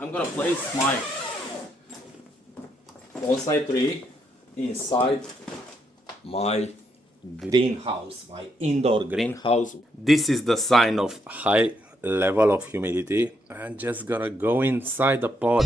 I'm gonna place my bonsai tree inside my greenhouse, my indoor greenhouse. This is the sign of high level of humidity. I'm just gonna go inside the pot.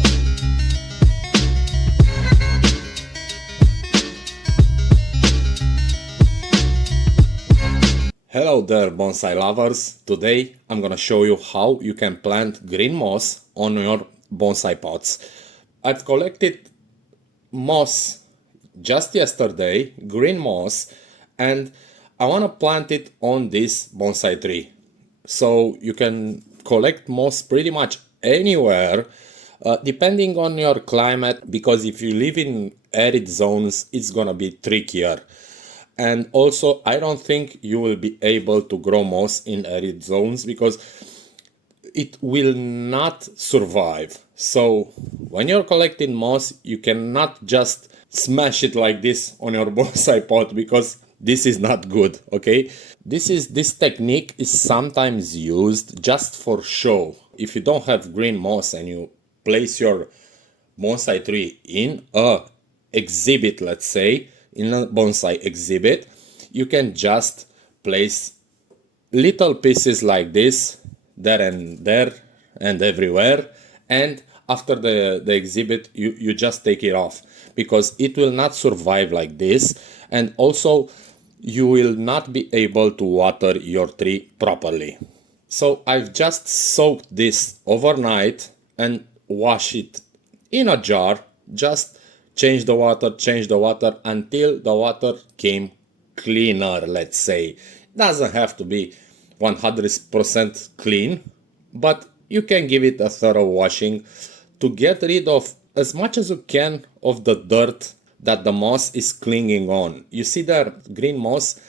Hello there, bonsai lovers. Today I'm gonna show you how you can plant green moss on your bonsai pots. I've collected moss just yesterday, green moss, and I wanna plant it on this bonsai tree. So you can collect moss pretty much anywhere, depending on your climate, because if you live in arid zones, it's gonna be trickier. And also, I don't think you will be able to grow moss in arid zones because it will not survive. So when you're collecting moss, you cannot just smash it like this on your bonsai pot because this is not good, okay? This technique is sometimes used just for show. If you don't have green moss and you place your bonsai tree in a exhibit, let's say, in a bonsai exhibit, you can just place little pieces like this there and everywhere, and after the exhibit you just take it off because it will not survive like this, and also you will not be able to water your tree properly. So I've just soaked this overnight and wash it in a jar. Just change the water until the water came cleaner, let's say. Doesn't have to be 100% clean, but you can give it a thorough washing to get rid of as much as you can of the dirt that the moss is clinging on. You see that green moss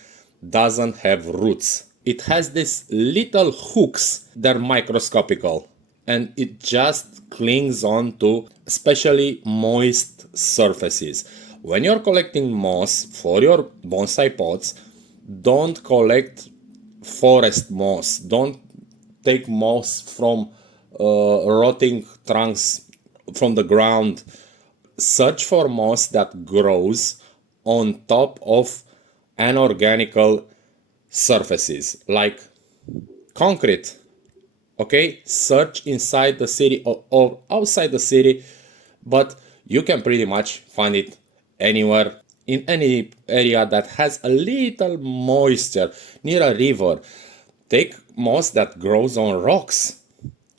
doesn't have roots. It has these little hooks that are microscopical, and it just clings on to especially moist surfaces. When you're collecting moss for your bonsai pots, don't collect forest moss. Don't take moss from rotting trunks from the ground. Search for moss that grows on top of anorganical surfaces like concrete. Okay, search inside the city or outside the city, but you can pretty much find it anywhere in any area that has a little moisture near a river. Take moss that grows on rocks.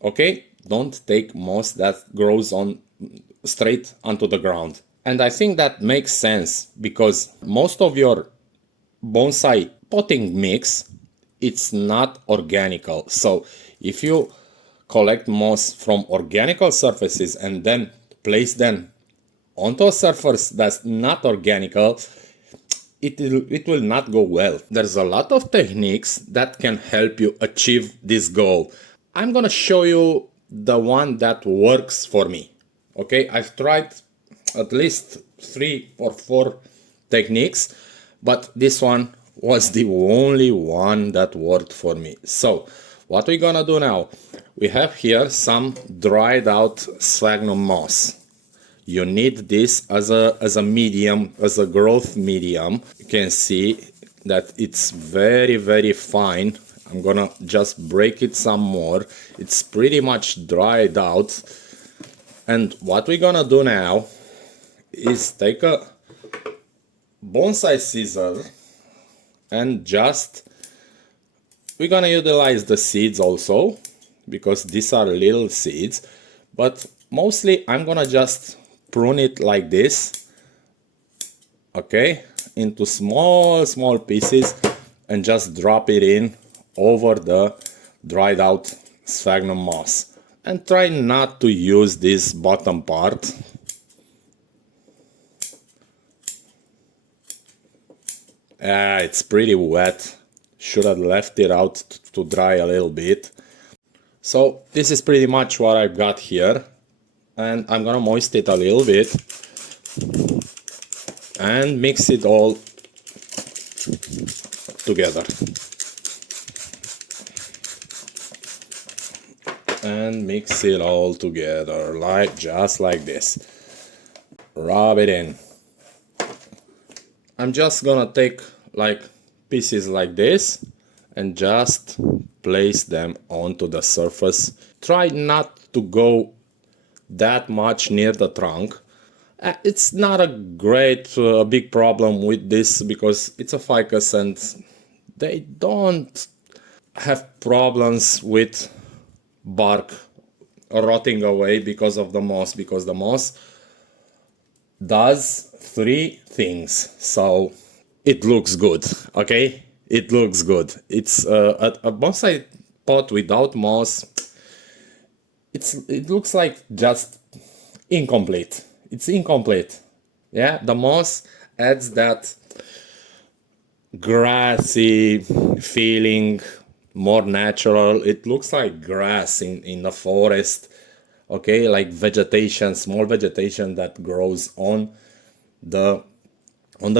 Okay, don't take moss that grows on straight onto the ground. And I think that makes sense because most of your bonsai potting mix, it's not organical. So if you collect moss from organical surfaces and then place them onto a surface that's not organical, it will not go well. There's a lot of techniques that can help you achieve this goal. I'm gonna show you the one that works for me. Okay, I've tried at least 3 or 4 techniques, but this one was the only one that worked for me. So what we're gonna do now, we have here some dried out sphagnum moss. You need this as a medium, as a growth medium. You can see that it's very fine. I'm gonna just break it some more. It's pretty much dried out. And what we're gonna do now is take a bonsai scissor and just, we're gonna utilize the seeds also because these are little seeds, but mostly I'm gonna just prune it like this, okay, into small pieces, and just drop it in over the dried out sphagnum moss, and try not to use this bottom part. It's pretty wet, should have left it out to dry a little bit. So this is pretty much what I've got here, and I'm gonna moist it a little bit and mix it all together. and mix it all together, like just like this. Rub it in. I'm just gonna take like pieces like this and just place them onto the surface. Try not to go that much near the trunk. It's not a great big problem with this because it's a ficus and they don't have problems with bark rotting away because of the moss, because the moss does three things. So it looks good, okay? It looks good. It's a bonsai pot without moss. It looks like just incomplete. It's incomplete. Yeah, the moss adds that grassy feeling, more natural. It looks like grass in the forest. Okay, like vegetation, small vegetation that grows on the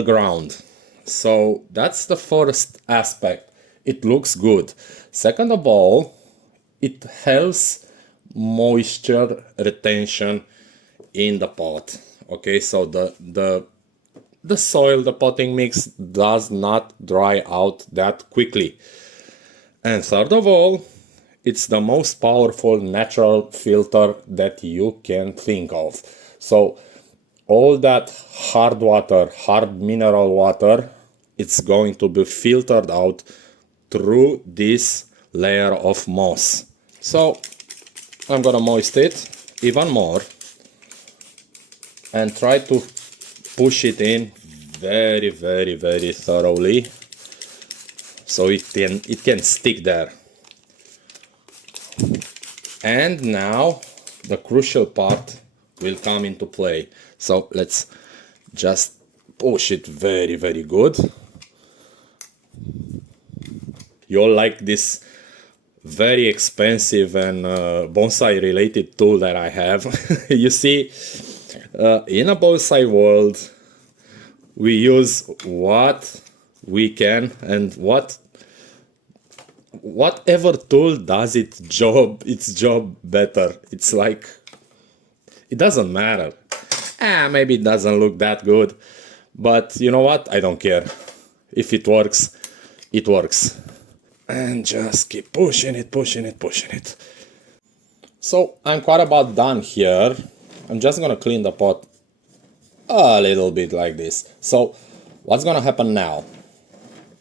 ground. So that's the first aspect. It looks good. Second of all, it helps moisture retention in the pot. Okay, so the soil, the potting mix does not dry out that quickly. And third of all, it's the most powerful natural filter that you can think of. So all that hard water, hard mineral water, it's going to be filtered out through this layer of moss. So I'm gonna moist it even more and try to push it in very, very, very thoroughly so it can stick there. And now the crucial part will come into play. So let's just push it very, very good. You'll like this very expensive and bonsai related tool that I have. You see, in a bonsai world, we use what we can and whatever tool does its job better. It's like, it doesn't matter. Maybe it doesn't look that good, but you know what? I don't care. If it works, it works. And just keep pushing it, pushing it, pushing it. So I'm quite about done here. I'm just gonna clean the pot a little bit like this. So what's gonna happen now?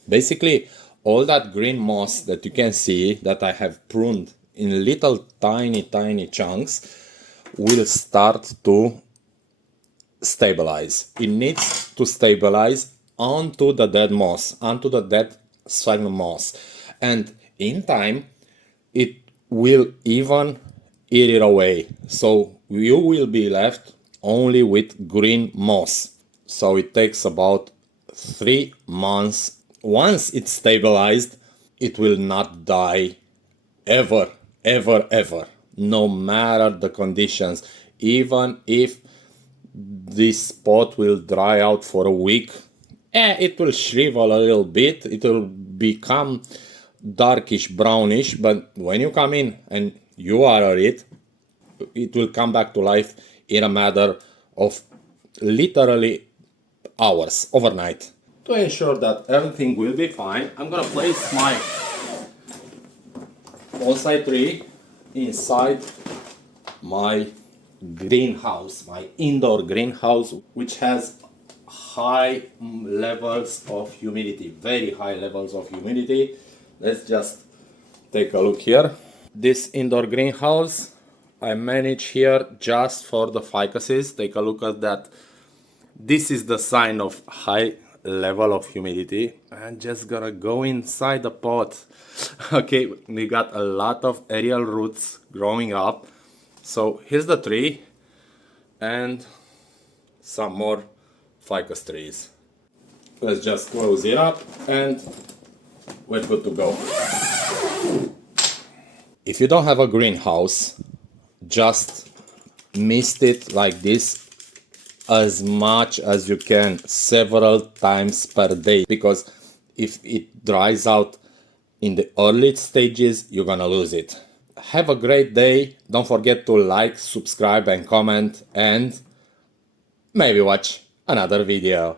Basically, all that green moss that you can see that I have pruned in little tiny chunks will start to stabilize. It needs to stabilize onto the dead moss, onto the dead sphagnum moss. And in time, it will even eat it away. So you will be left only with green moss. So it takes about 3 months. Once it's stabilized, it will not die ever, ever, ever, no matter the conditions. Even if this pot will dry out for a week, it will shrivel a little bit, it will become darkish brownish, but when you come in and you water it, it will come back to life in a matter of literally hours, overnight. To ensure that everything will be fine, I'm gonna place my bonsai tree inside my greenhouse, my indoor greenhouse, which has high levels of humidity, very high levels of humidity. Let's just take a look here. This indoor greenhouse I manage here just for the ficuses. Take a look at that. This is the sign of high level of humidity. I'm just gonna go inside the pot. Okay, we got a lot of aerial roots growing up. So here's the tree and some more ficus trees. Let's just close it up and we're good to go. If you don't have a greenhouse, just mist it like this as much as you can, several times per day, because if it dries out in the early stages, you're gonna lose it. have a great day. Don't forget to like, subscribe and comment, and maybe watch another video.